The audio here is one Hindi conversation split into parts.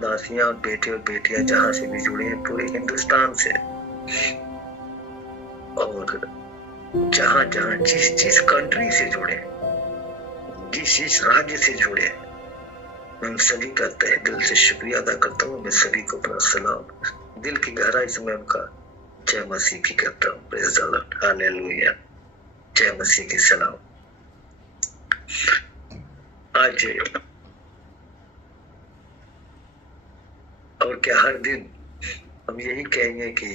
दासियां और बेटे और बेटियां जहां से भी जुड़े हैं पूरे हिंदुस्तान से, और जहां जहां जिस जिस कंट्री से जुड़े, जिस जिस राज्य से जुड़े, मैं सभी का तहे दिल से शुक्रिया अदा करता हूँ। मैं सभी को अपना सलाम दिल की गहराई से मैं उनका जय मसीह की करता हूँ। प्रेज़ द लॉर्ड, हालेलुया, जय मसीह की सलाम। आज और क्या हर दिन हम यही कहेंगे कि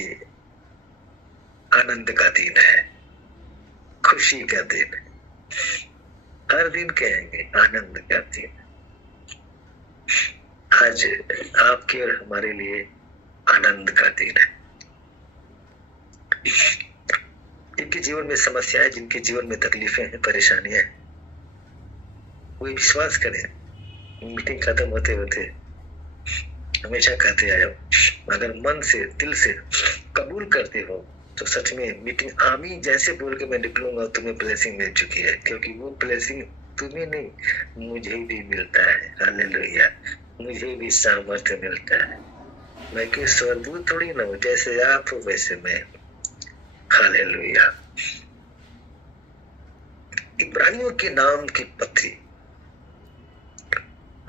आनंद का दिन है, खुशी का दिन है, हर दिन कहेंगे आनंद का दिन। आज आपके और हमारे लिए आनंद का दिन है। जिनके जीवन में समस्याएं, जिनके जीवन में तकलीफें हैं, परेशानियां हैं, वो विश्वास करें। मीटिंग खत्म होते होते हमेशा कहते आए, अगर मन से दिल से कबूल करते हो तो सच में मीटिंग आमी जैसे बोल के मैं निकलूंगा, तुम्हें ब्लेसिंग मिल चुकी है, क्योंकि वो ब्लेसिंग तुम्हें नहीं मुझे भी मिलता है। हालेलुया, मुझे भी सामर्थ्य मिलता है। मैं कोई स्वर्गदूत थोड़ी ना हूं, जैसे आप हो वैसे मैं। हालेलुया। इब्रानियों के नाम की पत्री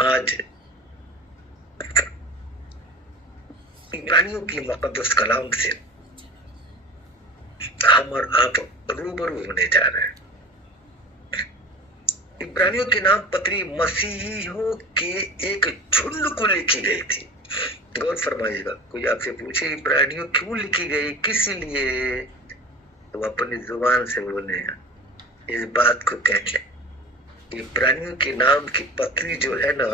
आज इब्रानियों की मुकद्दस कलाम से हम और आप रूबरू होने जा रहे हैं। इब्रानियों के नाम पत्री मसीहियों के एक झुंड को लिखी गई थी। गौर फरमाइएगा, कोई आपसे पूछे इब्रानियों क्यों लिखी गई, किस लिए, तो अपनी जुबान से बोले इस बात को कहते। इब्रानियों के नाम की पत्री जो है ना,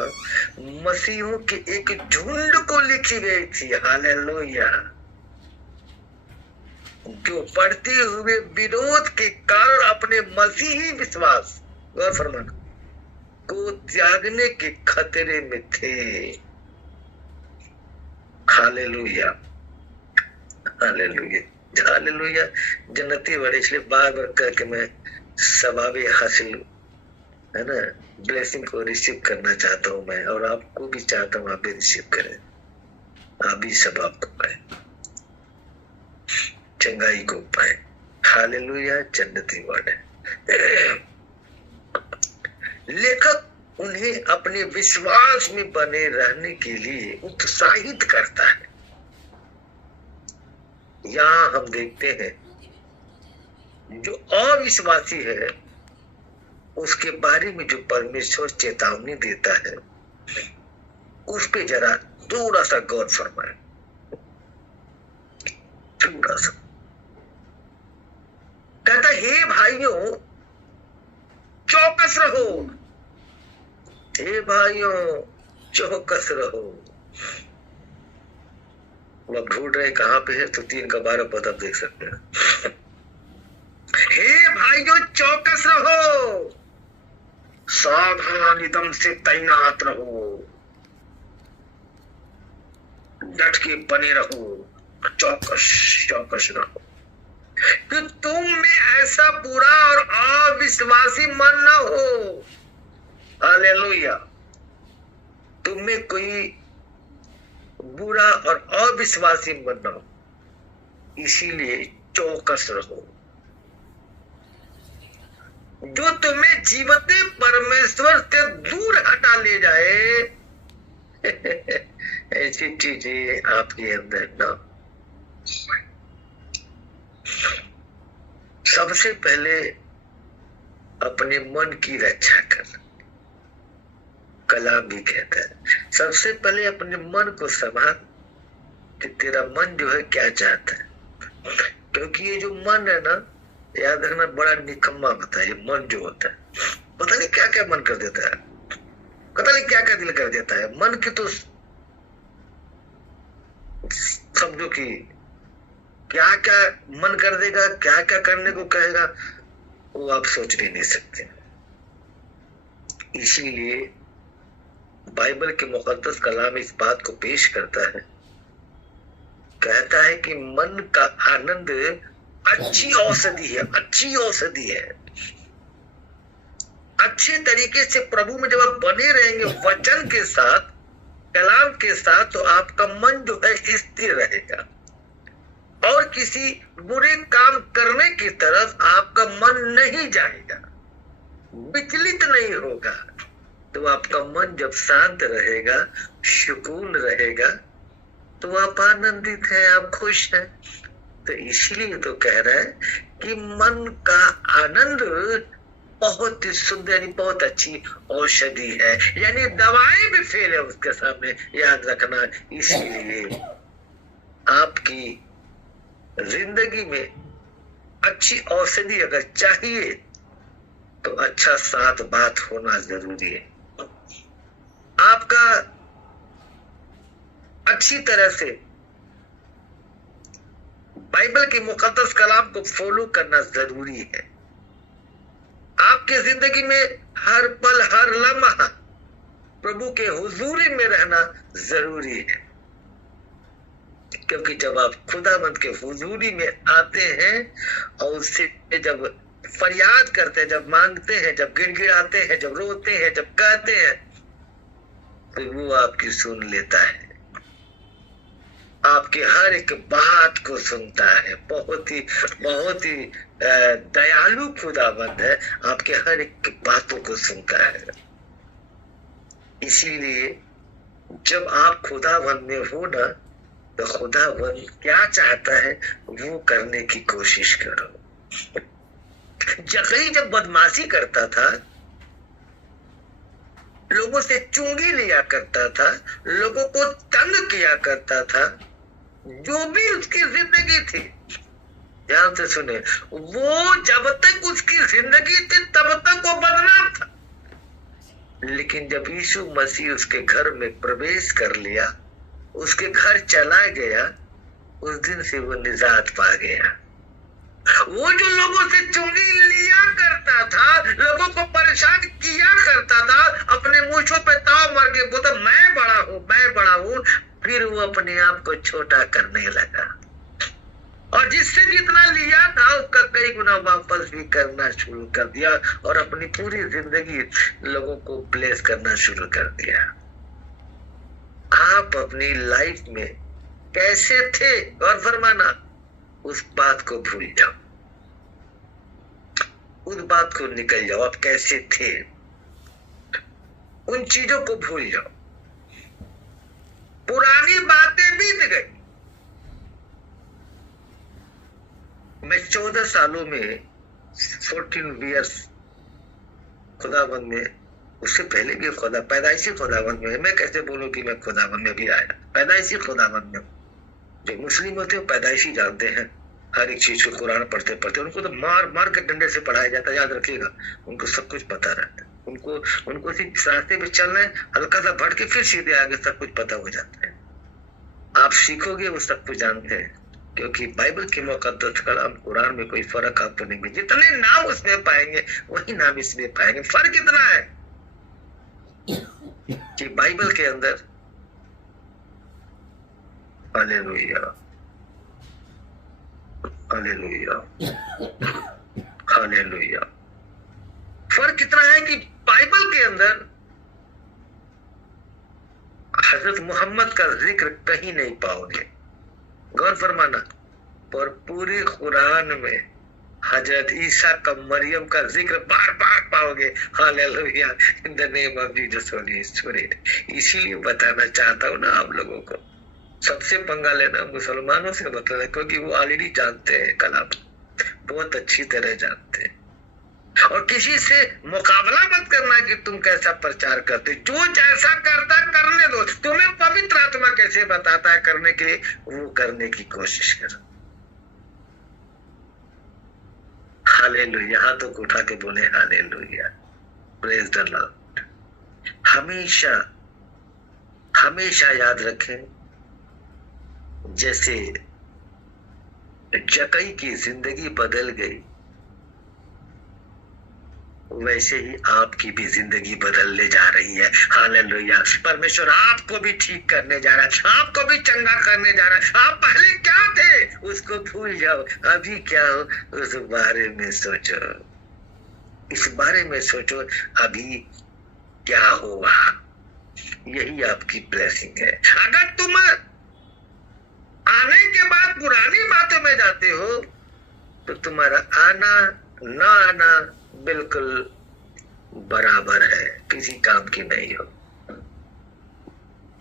मसीहों के एक झुंड को लिखी गई थी। हालेलुया। जो बढ़ते हुए विरोध के कारण अपने मसीही विश्वास, गौर फरमाना, को त्यागने के खतरे में थे। Hallelujah, hallelujah, hallelujah. जन्नती बड़े, इसलिए बार बार करके मैं सवाबे हासिल, है ना, ब्लेसिंग को रिसीव करना चाहता हूं मैं, और आपको भी चाहता हूं आप भी रिसीव करें, आप भी सवाब को पाए, चंगाई को पाए। हालेलुया, जन्नती वर्ड है। लेखक उन्हें अपने विश्वास में बने रहने के लिए उत्साहित करता है। यहां हम देखते हैं जो अविश्वासी है उसके बारे में जो परमेश्वर चेतावनी देता है, उस पे जरा थोड़ा सा गौर फरमाएं, थोड़ा सा। कहता, हे भाइयों चौकस रहो, हे भाइयों चौकस रहो। वो अब ढूंढ रहे कहां पे है, तो 3 का 12 पद आप देख सकते हैं। हे भाइयों चौकस रहो, सावधान एकदम से तैनात रहो, डट के बने रहो, चौकस चौकस रहो कि तुम में ऐसा बुरा और अविश्वासी मन न हो। हालेलुया। तुम में कोई बुरा और अविश्वासी मन न हो, इसीलिए चौकस रहो। जो तुम्हें जीवते परमेश्वर से दूर हटा ले जाए, ऐसी चीजें आपके अंदर न। सबसे पहले अपने मन की रक्षा कर, कलाम भी कहता है सबसे पहले अपने मन को संभाल कि तेरा मन जो है क्या चाहता है। क्योंकि ये जो मन है ना, याद रखना, बड़ा निकम्मा होता है। ये मन जो होता है, पता नहीं क्या क्या मन कर देता है, पता नहीं क्या क्या दिल कर देता है। मन की तो समझो कि क्या क्या मन कर देगा, क्या क्या करने को कहेगा, वो आप सोच भी नहीं सकते। इसीलिए बाइबल के मुकद्दस कलाम इस बात को पेश करता है, कहता है कि मन का आनंद अच्छी औषधि है, अच्छी औषधि है। अच्छे तरीके से प्रभु में जब आप बने रहेंगे वचन के साथ, कलाम के साथ तो आपका मन जो है स्थिर रहेगा और किसी बुरे काम करने की तरफ आपका मन नहीं जाएगा, विचलित नहीं होगा। तो आपका मन जब शांत रहेगा, सुकून रहेगा, तो आप आनंदित हैं, आप खुश हैं। तो इसलिए तो कह रहा है कि मन का आनंद बहुत ही सुंदर, यानी बहुत अच्छी औषधि है, यानी दवाई भी फेल है उसके सामने, याद रखना। इसलिए आपकी जिंदगी में अच्छी औषधि अगर चाहिए तो अच्छा साथ बात होना जरूरी है। आपका अच्छी तरह से बाइबल के मुकद्दस कलाम को फॉलो करना जरूरी है। आपके जिंदगी में हर पल हर लम्हा प्रभु के हुजूरी में रहना जरूरी है, क्योंकि जब आप खुदावंद के हुजूरी में आते हैं और उससे जब फरियाद करते हैं, जब मांगते हैं, जब गिड़गिड़ाते हैं, जब रोते हैं, जब कहते हैं, तो वो आपकी सुन लेता है, आपके हर एक बात को सुनता है। बहुत ही दयालु खुदावंद है, आपके हर एक बातों को सुनता है। इसीलिए जब आप खुदावंद में हो ना, तो खुदावंद क्या चाहता है वो करने की कोशिश करो। जकई जब बदमाशी करता था, लोगों से चुंगी लिया करता था, लोगों को तंग किया करता था, जो भी उसकी जिंदगी थी, ध्यान से सुने, वो जब तक उसकी जिंदगी थी तब तक वो बदनाम था। लेकिन जब यीशु मसीह उसके घर में प्रवेश कर लिया, उसके घर चला गया, उस दिन से वो निजात पा गया। वो जो लोगों से चुंगी लिया करता था, लोगों को परेशान किया करता था, अपने मूंछों पे ताव मार के बोलता मैं बड़ा हूं, मैं बड़ा हूं, फिर वो अपने आप को छोटा करने लगा और जिससे जितना लिया था उसका कई गुना वापस भी करना शुरू कर दिया और अपनी पूरी जिंदगी लोगों को ब्लेस करना शुरू कर दिया। आप अपनी लाइफ में कैसे थे और फरमाना, उस बात को भूल जाओ, उस बात को निकल जाओ। आप कैसे थे उन चीजों को भूल जाओ। पुरानी बातें बीत गई। मैं 14 सालों में 14 इयर्स खुदाबंद में, उससे पहले भी खुदा पैदाइशी खुदाबंद में, मैं कैसे बोलूं कि मैं खुदाबंद में भी आया, पैदाइशी खुदाबंद में। जो मुस्लिम होते हैं पैदाइशी जानते हैं हर एक चीज को, कुरान पढ़ते पढ़ते उनको तो मार मार के डंडे से पढ़ाया जाता है, याद रखिएगा। उनको सब कुछ पता रहता है, उनको सिर्फ रास्ते में चलना है, हल्का सा भटक के फिर सीधे आगे सब कुछ पता हो जाता है। आप सीखोगे वो सब कुछ जानते हैं, क्योंकि बाइबल के मुकद्दस कलाम कुरान में कोई फर्क आपको नहीं मिलेगा। जितने नाम उसमें पाएंगे वही नाम इसमें पाएंगे। फर्क इतना है कि बाइबल के अंदर, हालेलुया हालेलुया हालेलुया, फर्क इतना है कि बाइबल के अंदर हजरत मोहम्मद का जिक्र कहीं नहीं पाओगे, गौर फरमाना। पर पूरी कुरान में हजरत ईसा का, मरियम का जिक्र बार बार पाओगे। Hallelujah, in the name of Jesus Holy spirit. इसीलिए बताना चाहता हूँ ना आप लोगों को, सबसे पंगा लेना मुसलमानों से बताना, क्योंकि वो ऑलरेडी जानते हैं कलाम, बहुत अच्छी तरह जानते हैं। और किसी से मुकाबला मत करना कि तुम कैसा प्रचार करते, जो जैसा करता करने दो। तुम्हें पवित्र आत्मा कैसे बताता है करने के लिए, वो करने की कोशिश करो। हालेलुया, हाथों को उठा के बोले हालेलुया, प्रेज द लॉर्ड। हमेशा हमेशा याद रखें, जैसे जकई की जिंदगी बदल गई, वैसे ही आपकी भी जिंदगी बदलने जा रही है। हालेलुया, परमेश्वर आपको भी ठीक करने जा रहा है, आपको भी चंगा करने जा रहा है। आप पहले क्या थे उसको भूल जाओ, अभी क्या हो उस बारे में सोचो, इस बारे में सोचो अभी क्या हुआ। यही आपकी ब्लेसिंग है। अगर तुम आने के बाद पुरानी बातों में जाते हो तो तुम्हारा आना ना आना बिल्कुल बराबर है, किसी काम की नहीं हो।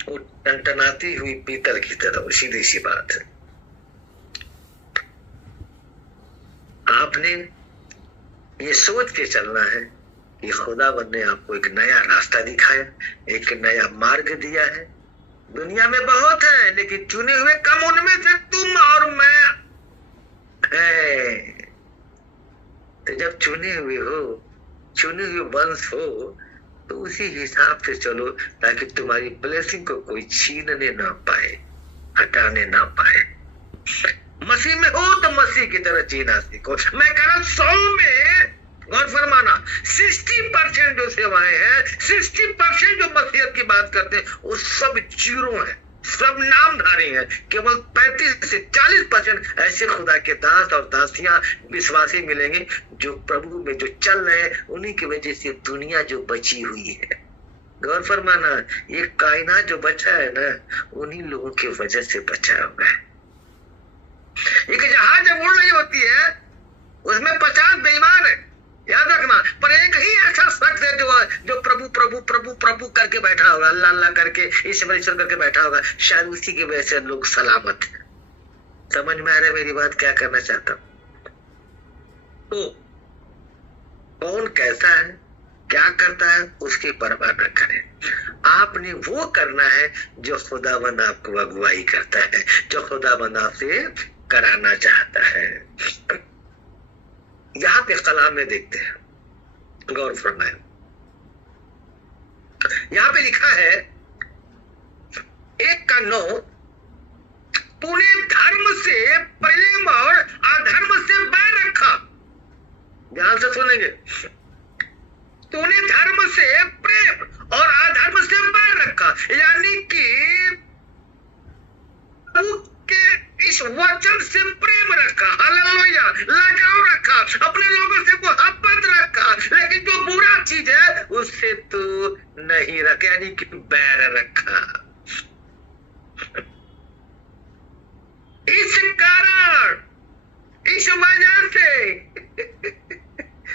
वो टनटनाती हुई पीतल की तरह, सीधी सी बात है। आपने ये सोच के चलना है कि खुदावंद ने आपको एक नया रास्ता दिखाया, एक नया मार्ग दिया है। दुनिया में बहुत है लेकिन चुने हुए कम, उनमें से तुम और मैं है। तो जब चुने हुए हो, चुने हुए वंश हो, तो उसी हिसाब से चलो ताकि तुम्हारी ब्लेसिंग को कोई छीनने ना पाए, हटाने ना पाए। मसीह में हो तो मसीह की तरह जीना सीखो। मैं कह रहा हूं 100 में गौर फरमाना 60% जो सेवाएं हैं, 60% जो मसीहत की बात करते हैं, वो सब जीरो है, सब नामधारी है। केवल 35 से 40% ऐसे खुदा के दास और दासियां विश्वासी मिलेंगे जो प्रभु में जो चल रहे हैं। उन्हीं की वजह से दुनिया जो बची हुई है, गौर फरमाना, ये कायनात जो बचा है ना, उन्हीं लोगों की वजह से बचा हुआ है। एक जहाज जब उड़ रही होती है उसमें 50 बेईमान है, याद रखना, पर एक ही ऐसा शख्स है जो प्रभु प्रभु प्रभु प्रभु करके बैठा होगा, अल्लाह अल्लाह करके, ईश्वर ईश्वर करके बैठा होगा। शायद उसी की वजह से लोग सलामत है। समझ में आ रहा है मेरी बात, क्या करना चाहता हूं? तो कौन कैसा है, क्या करता है, उसकी परवाह न करें। आपने वो करना है जो खुदावंद आपको अगुवाई करता है, जो खुदावंद आपसे कराना चाहता है। यहां पे कलाम में देखते हैं, गौर फरमाएं। यहां पे लिखा है 1:9, तूने धर्म से प्रेम और अधर्म से बैर रखा। ध्यान से सुनेंगे, तूने धर्म से प्रेम और अधर्म से बैर रखा, यानी कि के इस वचन से प्रेम रखा, हालेलुया, लगाव रखा, अपने लोगों से मोहब्बत रखा, लेकिन जो बुरा चीज है उससे तू नहीं रखा, यानी कि बैर रखा। इस कारण, इस वजह से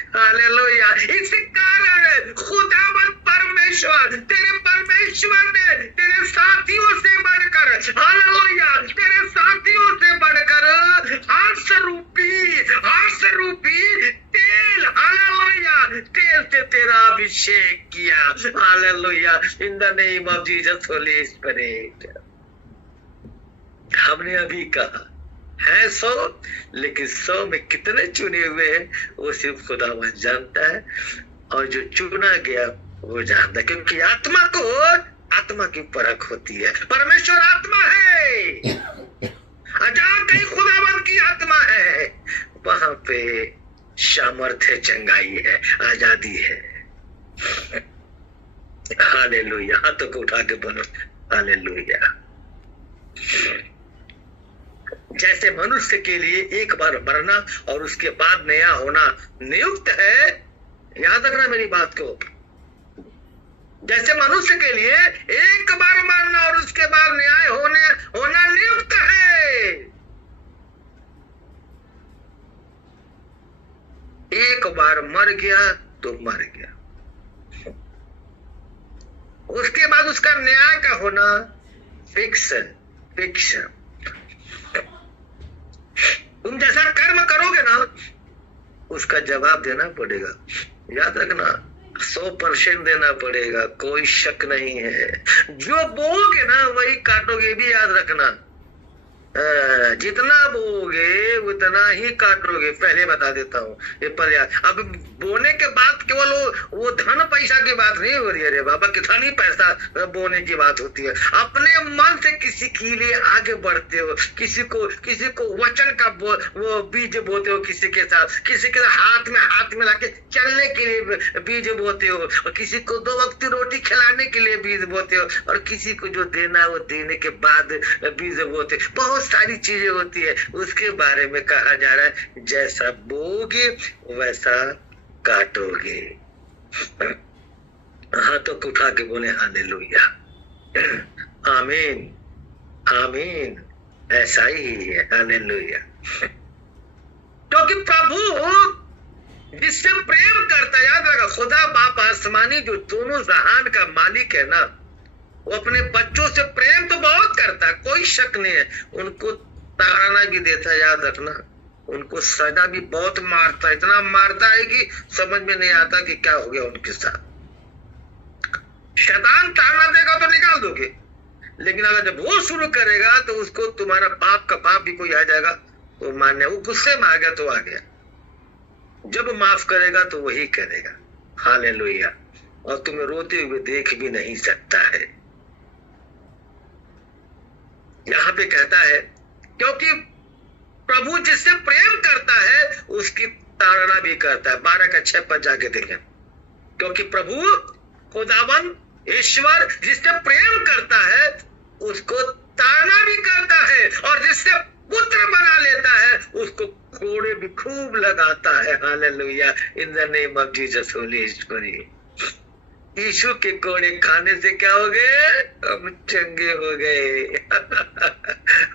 हालेलुया, इस कारण खुदावंद परमेश्वर, तेरे परमेश्वर ने तेरे साथियों से बढ़कर, हालेलुया, तेरे साथियों से बढ़कर हर्ष रूपी तेल, हालेलुया, तेल से तेरा अभिषेक किया, hallelujah, in the name of Jesus Holy spirit. हमने अभी कहा है 100, लेकिन 100 में कितने चुने हुए हैं वो सिर्फ खुदावंद जानता है, और जो चुना गया वो जानता है, क्योंकि आत्मा की परख होती है। परमेश्वर आत्मा है, जहां कहीं खुदावंद की आत्मा है वहां पे सामर्थ्य, चंगाई है, आजादी है। हालेलुया, हाथों को उठा के बोलो हालेलुया। जैसे मनुष्य के लिए एक बार मरना और उसके बाद नया होना नियुक्त है, याद रखना मेरी बात को, जैसे मनुष्य के लिए एक बार मरना और उसके बाद न्याय होना नियुक्त है। एक बार मर गया तो मर गया, उसके बाद उसका न्याय का होना फिक्स। तुम जैसा कर्म करोगे ना उसका जवाब देना पड़ेगा, याद रखना, 100% देना पड़ेगा, कोई शक नहीं है। जो बोओगे ना वही काटोगे, भी याद रखना। जितना बोओगे उतना ही काटोगे, पहले बता देता हूँ ये पर याद। अब बोने के बाद केवल वो धन पैसा की बात नहीं हो रही है रे बाबा, कितना पैसा बोने की बात होती है। अपने मन से किसी के लिए आगे बढ़ते हो, किसी को वचन का वो बीज बोते हो, किसी के हाथ में लाके चलने के लिए बीज बोते हो, और किसी को 2 वक्त रोटी खिलाने के लिए बीज बोते हो, और किसी को जो देना है वो देने के बाद बीज बोते। बहुत सारी चीजें होती है, उसके बारे में कहा जा रहा है, जैसा बोओगे वैसा काटोगे। हाथ हाथों को उठा के बोले हालेलुया, आमीन आमीन, ऐसा ही है, हालेलुया। क्योंकि प्रभु जिससे प्रेम करता, याद रखा, खुदा बाप आसमानी जो दोनों जहान का मालिक है ना, वो अपने बच्चों से प्रेम तो बहुत करता है, कोई शक नहीं है। उनको ताड़ना भी देता है, याद रखना, उनको सजा भी बहुत मारता है, इतना मारता है कि समझ में नहीं आता कि क्या हो गया उनके साथ। शैतान ताड़ना देगा तो निकाल दोगे, लेकिन अगर जब वो शुरू करेगा तो उसको तुम्हारा पाप का पाप भी कोई आ जाएगा तो मान्य, वो गुस्से में आ गया तो आ गया, जब माफ करेगा तो वही करेगा, हालेलुया। और तुम्हें रोते हुए देख भी नहीं सकता है। यहां पे कहता है क्योंकि प्रभु जिससे प्रेम करता है उसकी ताड़ना भी करता है। 12:6 पर जाके देखें, क्योंकि प्रभु खुदावन ईश्वर जिससे प्रेम करता है उसको ताड़ना भी करता है, और जिससे पुत्र बना लेता है उसको कोड़े भी खूब लगाता है, hallelujah. In the name of Jesus Holy Spirit. यीशु के कोड़े खाने से क्या हो गए? हम चंगे हो गए,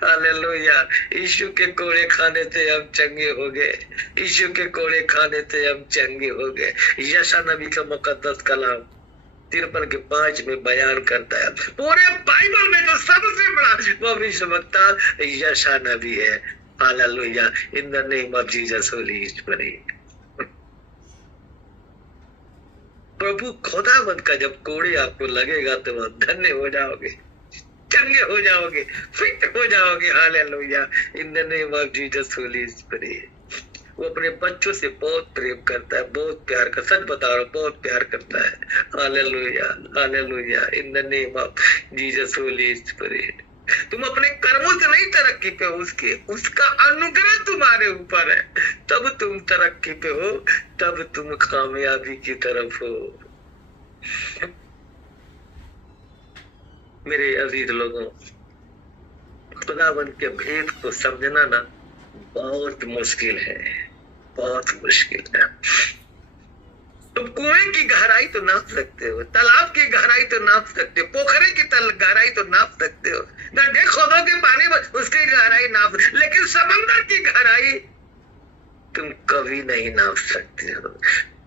हालेलुया। यीशु के कोड़े खाने से हम चंगे हो गए, यीशु के कोड़े खाने से हम चंगे हो गए। यशा नबी का मुकद्दस कलाम 53:5 में बयान करता है। पूरे बाइबल में जो सबसे बड़ा भविष्यवक्ता यशा नबी है, hallelujah. In the name of Jesus Holy Spirit. प्रभु खुदावंत का जब कोड़े आपको लगेगा तो वह धन्य हो जाओगे, चंगे हो जाओगे, फिट हो जाओगे, hallelujah. In the name of Jesus Holy spirit. वो अपने बच्चों से बहुत प्रेम करता है, बहुत प्यार कर, सच बता रहा हूं, बहुत प्यार करता है, hallelujah hallelujah. In the name of Jesus Holy spirit. तुम अपने कर्मों से नहीं तरक्की पे हो, उसका अनुग्रह तुम्हारे ऊपर है, तब तुम तरक्की पे हो, तब तुम कामयाबी की तरफ हो। मेरे अजीज लोगों, खुदावन के भेद को समझना ना बहुत मुश्किल है, बहुत मुश्किल है। तुम कुएं की गहराई तो नाप सकते हो, तालाब की गहराई तो नाप सकते हो, पोखरे की गहराई तो नाप सकते हो, गड्ढे खोदोगे पानी में उसकी गहराई नाप, लेकिन समंदर की गहराई तुम कभी नहीं नाप सकते हो।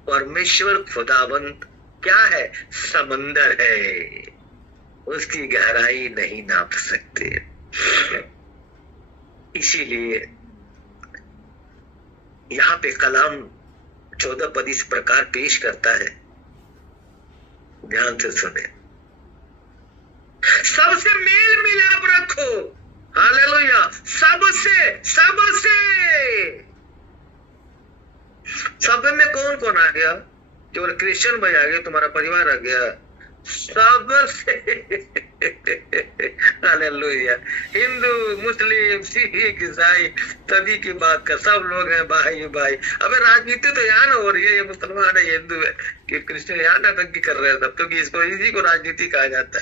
परमेश्वर खुदावंत क्या है? समंदर है, उसकी गहराई नहीं नाप सकते। इसीलिए यहाँ पे कलाम 14 पद इस प्रकार पेश करता है, ध्यान से सुने। सबसे मेल मिलाप रखो, हालेलुया। सबसे सबसे सब में कौन कौन आ गया? केवल क्रिश्चियन भाई आ गया, तुम्हारा परिवार आ गया, सबसे हालेलुया। हिंदू मुस्लिम सिख ईसाई सभी की बात कर, सब लोग हैं भाई भाई। अबे राजनीति तो यहाँ ना हो रही है, ये मुसलमान है, हिंदू है कि क्रिश्चियन, यहाँ नाटंकी कर रहे हैं सब, क्योंकि इसको इसी को राजनीति कहा जाता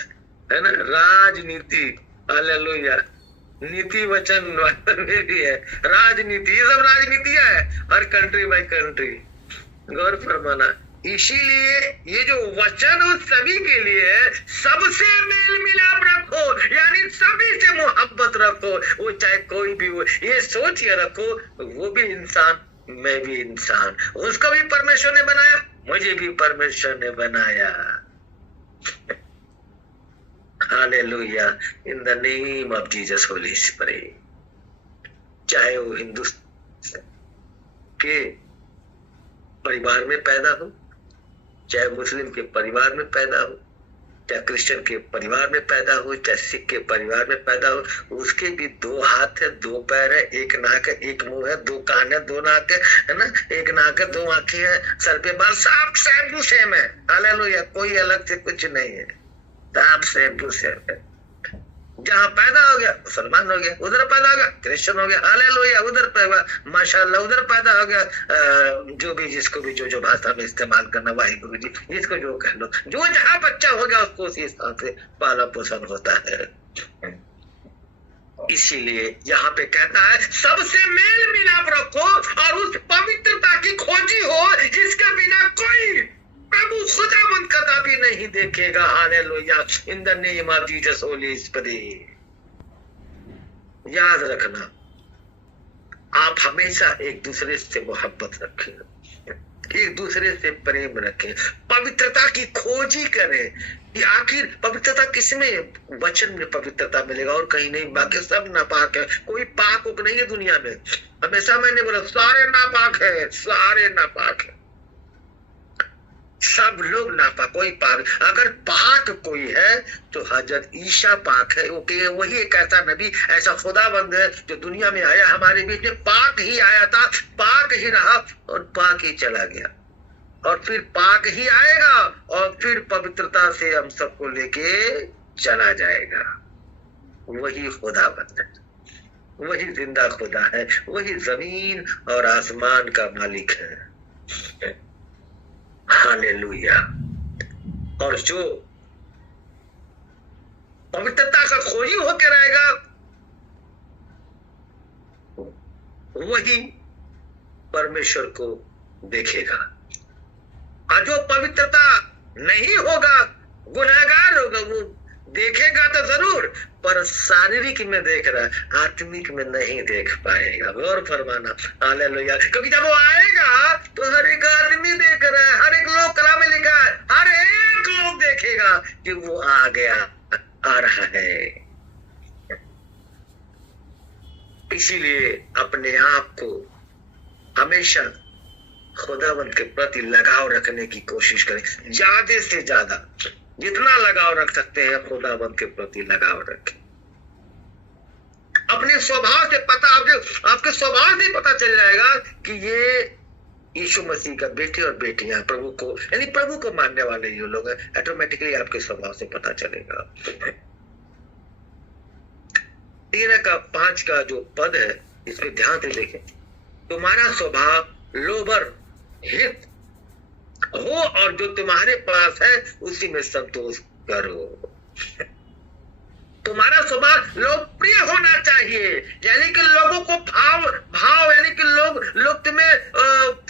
है ना, राजनीति, हालेलुया। नीति वचन में भी है राजनीति, ये सब राजनीतियां है, हर कंट्री बाय कंट्री, गौर फरमाना। इसीलिए ये जो वचन उस सभी के लिए है, सबसे मेल मिलाप रखो, यानी सभी से मोहब्बत रखो, वो चाहे कोई भी हो। ये सोच ये रखो, वो भी इंसान, मैं भी इंसान, उसको भी परमेश्वर ने बनाया, मुझे भी परमेश्वर ने बनाया, hallelujah. In the name of Jesus Holy spirit. चाहे वो हिंदू के परिवार में पैदा हो, चाहे मुस्लिम के परिवार में पैदा हो, चाहे क्रिश्चियन के परिवार में पैदा हो, चाहे सिख के परिवार में पैदा हो, उसके भी 2 हाथ है, 2 पैर है, 1 नाक है, 1 मुंह है, 2 कान है, 2 नाक है ना, 1 नाक है, 2 आंखें है, सर पे बाल, सब सेम है, हालेलुया। कोई अलग से कुछ नहीं है, सब सेम है। जहाँ पैदा हो गया मुसलमान हो गया, उधर पैदा हो गया क्रिश्चियन हो गया, हालेलुया। उधर पैदा माशाल्लाह, उधर पैदा हो गया जो भी, जिसको भी जो भाषा में इस्तेमाल करना, वाहिगुरु जी, जिसको जो कह लो, जो जहाँ बच्चा हो गया उसको उसी हिसाब से पाला पोषण होता है। इसीलिए यहाँ पे कहता है सबसे मेल मिलाप रखो और उस पवित्रता की खोजी हो जिसके बिना कोई प्रभु खुदावंद कदापि नहीं देखेगा। Hallelujah, in the name of Jesus Holy spirit. याद रखना, आप हमेशा एक दूसरे से मोहब्बत रखें, एक दूसरे से प्रेम रखें, पवित्रता की खोजी करें कि आखिर पवित्रता किसमें, वचन में पवित्रता मिलेगा और कहीं नहीं। बाकी सब नापाक है, कोई पाक उक नहीं है दुनिया में। हमेशा मैंने बोला सारे नापाक है, सारे नापाक है, सब लोग नापाक, कोई पाक। अगर पाक कोई है तो हजरत ईसा पाक है। ओके, वही एक ऐसा नबी, ऐसा खुदाबंद है जो दुनिया में आया, हमारे बीच में पाक ही आया था, पाक ही रहा और पाक ही चला गया, और फिर पाक ही आएगा और फिर पवित्रता से हम सबको लेके चला जाएगा। वही खुदाबंद है, वही जिंदा खुदा है, वही जमीन और आसमान का मालिक है। हालेलुया। और जो पवित्रता का खोजी होकर रहेगा वही परमेश्वर को देखेगा, और जो पवित्रता नहीं होगा, गुनहगार होगा, वो देखेगा तो जरूर, पर शारीरिक में देख रहा है, आत्मिक में नहीं देख पाएगा। गौर फरमाना, हालेलुया। क्योंकि जब वो आएगा तो हर एक आदमी देख रहा है, हर एक लोग, कला में लिखा है, हर एक लोग देखेगा कि वो आ गया, आ रहा है। इसीलिए अपने आप को हमेशा खुदावंत के प्रति लगाव रखने की कोशिश करें, ज्यादा से ज्यादा, जितना लगाव रख सकते हैं खुदावंत के प्रति लगाव रखें। अपने स्वभाव से पता, आपके स्वभाव से पता चल जाएगा कि ये यीशु मसीह का बेटे और बेटियां, प्रभु को, यानी प्रभु को मानने वाले ये लोग हैं। ऑटोमेटिकली आपके स्वभाव से पता चलेगा। 13:5 का जो पद है, इसमें ध्यान से देखें। तुम्हारा स्वभाव लोभर हित हो और जो तुम्हारे पास है उसी में संतोष करो। तुम्हारा स्वभाव लोकप्रिय होना चाहिए, यानी कि लोगों को भाव यानी कि लोग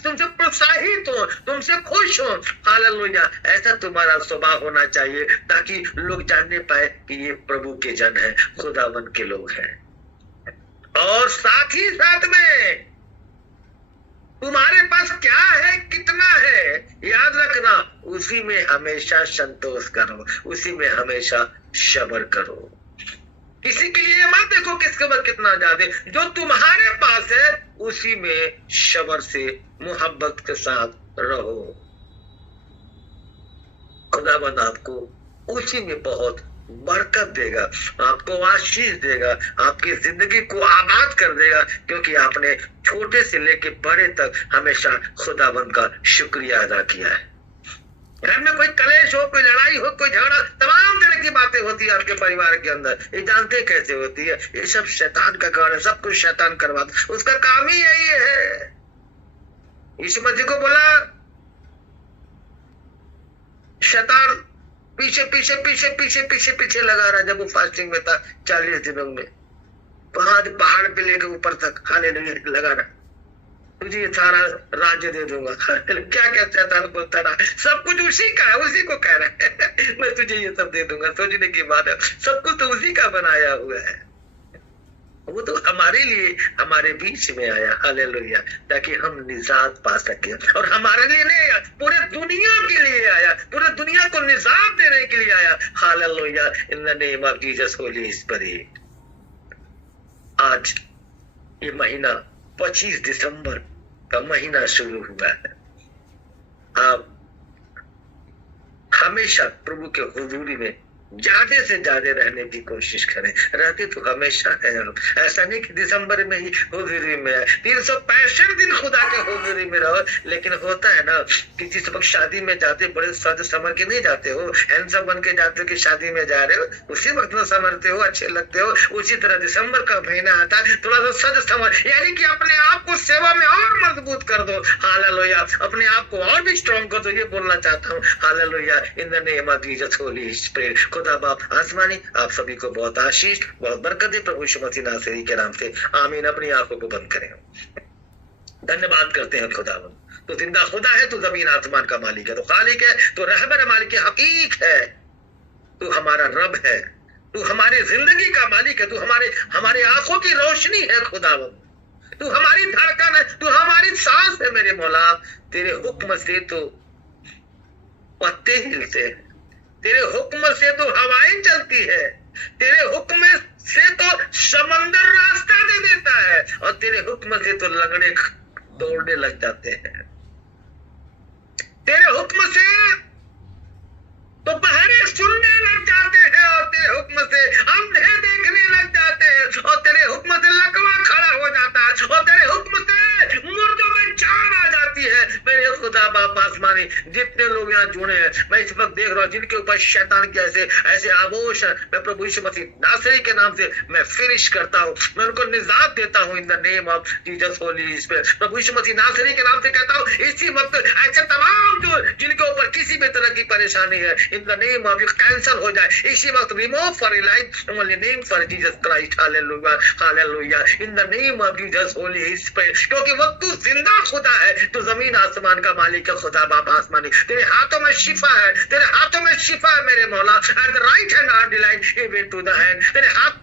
तुमसे प्रोत्साहित हो, तुमसे खुश हो। हालेलुया, ऐसा तुम्हारा स्वभाव होना चाहिए ताकि लोग जानने पाए कि ये प्रभु के जन हैं, खुदावन के लोग हैं। और साथ ही साथ में तुम्हारे पास क्या है, कितना है, याद रखना, उसी में हमेशा संतोष करो, उसी में हमेशा सब्र करो। किसी के लिए मत देखो किसके पास कितना ज्यादा, जो तुम्हारे पास है उसी में सब्र से, मोहब्बत के साथ रहो। खुदाबंद आपको उसी में बहुत बरकत देगा, आपको आशीष देगा, आपकी जिंदगी को आबाद कर देगा, क्योंकि आपने छोटे से लेके बड़े तक हमेशा खुदाबंद का शुक्रिया अदा किया है। घर में कोई कलेश हो, कोई लड़ाई हो, कोई झगड़ा, तमाम तरह की बातें होती है आपके परिवार के अंदर, ये जानते कैसे होती है? ये सब शैतान का कारण है, सब कुछ शैतान करवाता, उसका काम ही यही है। यीशु मसीह को बोला, शैतान पीछे पीछे पीछे पीछे पीछे पीछे लगा रहा, जब वो फास्टिंग में था 40 दिनों में, पहाड़ पे लेकर ऊपर तक खाने लगा रहा, तुझे ये सारा राज्य दे दूंगा। क्या कहता था, बोलता रहा, सब कुछ उसी का है, उसी को कह रहा है मैं तुझे ये सब दे दूंगा। सोचने की बात है, सब कुछ तो उसी का बनाया हुआ है, वो तो हमारे लिए हमारे बीच में आया। हालेलुया, ताकि हम निजात पा सके, और हमारे लिए नहीं आया, पूरे दुनिया के लिए आया, पूरे दुनिया को निजात देने के लिए आया। Hallelujah, in the name of Jesus Holy spirit. आज ये महीना 25 दिसंबर का महीना शुरू हुआ है। आप हमेशा प्रभु के हुजूरी में ज्यादा से ज्यादा रहने की कोशिश करें, रहते तो हमेशा है। ऐसा नहीं कि दिसंबर में ही हुजूरी में है, 365 दिन खुदा के हुजूरी में रहो। लेकिन होता है ना कि जिस वक्त शादी में जाते बड़े सज समर के नहीं जाते हो, हैंडसम बन के जाते हो कि शादी में जा रहे हो, उसी वक्त में समझते हो, अच्छे लगते हो। उसी तरह दिसंबर का महीना आता है, थोड़ा सा सज समर, यानी कि अपने आप को सेवा में और मजबूत कर दो। हालेलुया, अपने आप को और भी स्ट्रॉन्ग कर दो, ये बोलना चाहता हूँ। Hallelujah, in the name of Jesus Holy spirit. खुदा बाप आसमानी आप सभी को बहुत आशीष, बहुत बरकत दे, प्रभु यीशु मसीह नासरी के नाम से आमीन। अपनी आंखों को बंद करें, धन्यवाद करते हैं खुदावंद। तो जिंदा खुदा है, तो जमीन आसमान का मालिक है, तो खालिक है, तो रहबर मालिक हकीक है, तू हमारा रब है, तू हमारी जिंदगी का मालिक है, तू हमारे आंखों की रोशनी है खुदावंद, तू हमारी धड़कन है, तू हमारी सांस है मेरे मौला। तेरे हुक्म से तो पत्ते हिलते हैं, तेरे हुक्म से तो हवाएं चलती है, तेरे हुक्म से तो समंदर रास्ता दे देता है, और तेरे हुक्म से तो लगड़े दौड़ने लग जाते हैं, तेरे हुक्म से तो बहरे सुनने लग जाते हैं, और तेरे हुक्म से अंधे देखने लग जाते हैं, और तेरे हुक्म से लकवा खड़ा हो जाता है, और तेरे हुक्म से मुर्दों में जान आ जाती है। मेरे खुदा बाप आसमानी, जितने लोग यहाँ जुड़े हैं, मैं इस वक्त देख रहा हूँ जिनके ऊपर शैतान के ऐसे आमोश, मैं प्रभु यीशु मसीह नासरी के नाम से मैं फिनिश करता हूँ, मैं उनको निजात देता हूँ in the name of Jesus Holy Spirit. प्रभु यीशु मसीह नासरी के नाम से कहता हूँ, इसी वक्त ऐसे तमाम जो जिनके ऊपर किसी भी तरह की परेशानी है, इन द नेम ऑफ कैंसल हो जाए इसी वक्त, remove for life only name for Jesus Christ, hallelujah hallelujah, in the name of Jesus Holy spirit. क्योंकि वो तू जिंदा खुदा है, तू जमीन आसमान का मालिक है खुदा बाप आसमानी, तेरे हाथों में शिफा है, तेरे हाथों में शिफा है मेरे मौला, and the right hand are delight even to the hand,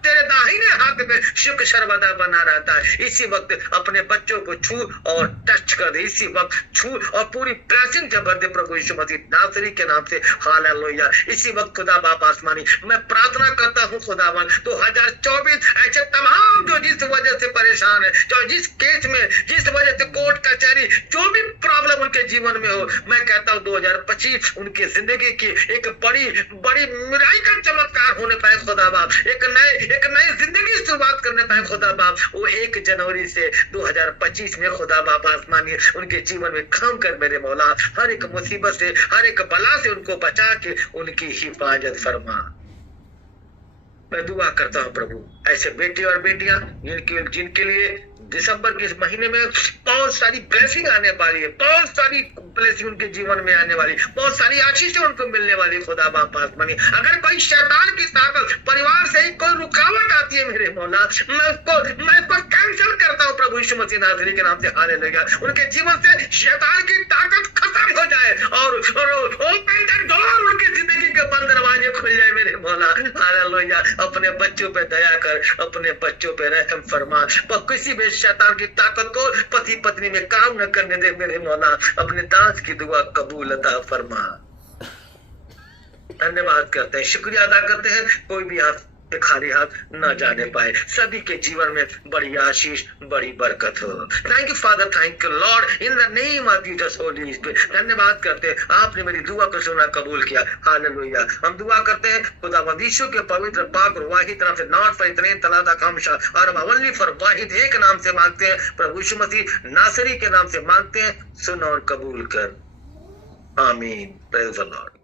तेरे दाहिने हाथ में शुक्र सर्वदा बना रहता है। इसी वक्त अपने बच्चों को छू और टच कर दे, इसी वक्त छू और पूरी ब्लेसिंग जबर दे प्रभु यीशु मसीह नासरी के नाम से, हालेलुया। इसी वक्त खुदा बाप आसमानी मैं प्रार्थना करता हूँ खुदावन, 2024 ऐसे तमाम जो जिस वजह से परेशान है, जो जिस केस में, जिस वजह से कोर्ट कचहरी, जो भी प्रॉब्लम उनके जीवन में हो, मैं कहता हूँ 2025 उनकी जिंदगी की एक बड़ी मिराकल चमत्कार होने पाए खुदा बाप, एक नई जिंदगी शुरुआत करने पाए खुदा बाप। वो 1 जनवरी से 2025 में खुदा बाप आसमानी उनके जीवन में काम कर मेरे मौला, हर एक मुसीबत से, हर एक बला से उनको बचा के उनकी हिफाजत फरमा। मैं दुआ करता हूँ प्रभु, ऐसे बेटे और बेटियां जिनके लिए दिसंबर के इस महीने में बहुत सारी ब्लेसिंग आने वाली है, बहुत सारी ब्लेसिंग उनके जीवन में आने वाली, बहुत सारी आशीषें उनको मिलने वाली खुदा बाप आसमानी। अगर कोई शैतान की ताकत परिवार से ही कोई रुकावट आती है मेरे मौला, मैं इसको कैंसिल करता हूँ प्रभु यीशु मसीह नासरी के नाम से, हालेलुया। उनके जीवन से शैतान की ताकत खत्म हो जाए और ओपन द डोर, उनकी जिंदगी के बंद दरवाजे खुल जाए मेरे मौला, हालेलुया। अपने बच्चों पे दया कर, अपने बच्चों पे रहम फरमा, पर किसी भी शैतान की ताकत को पति पत्नी में काम न करने दे मेरे मौला, अपने दास की दुआ कबूल अता फरमा। धन्यवाद करते हैं, शुक्रिया अदा करते हैं, कोई भी हाथ पे खाली हाथ न जाने पाए, सभी के जीवन में बड़ी आशीष, बड़ी बरकत हो। Thank you father, thank you Lord, in the name of Jesus Holy spirit. धन्यवाद करते हैं, आपने मेरी दुआ को सुना, कबूल किया, हालेलुया। हम दुआ करते हैं खुदावंद यीशु के पवित्र पाक और वाहिद नाम से, नॉट फॉर इतने तलादा खामशा और ओनली फॉर वाहिद एक नाम से मांगते हैं, प्रभु यीशु मसीह नासरी के नाम से मांगते हैं, सुन और कबूल कर, आमीन। Praise the Lord.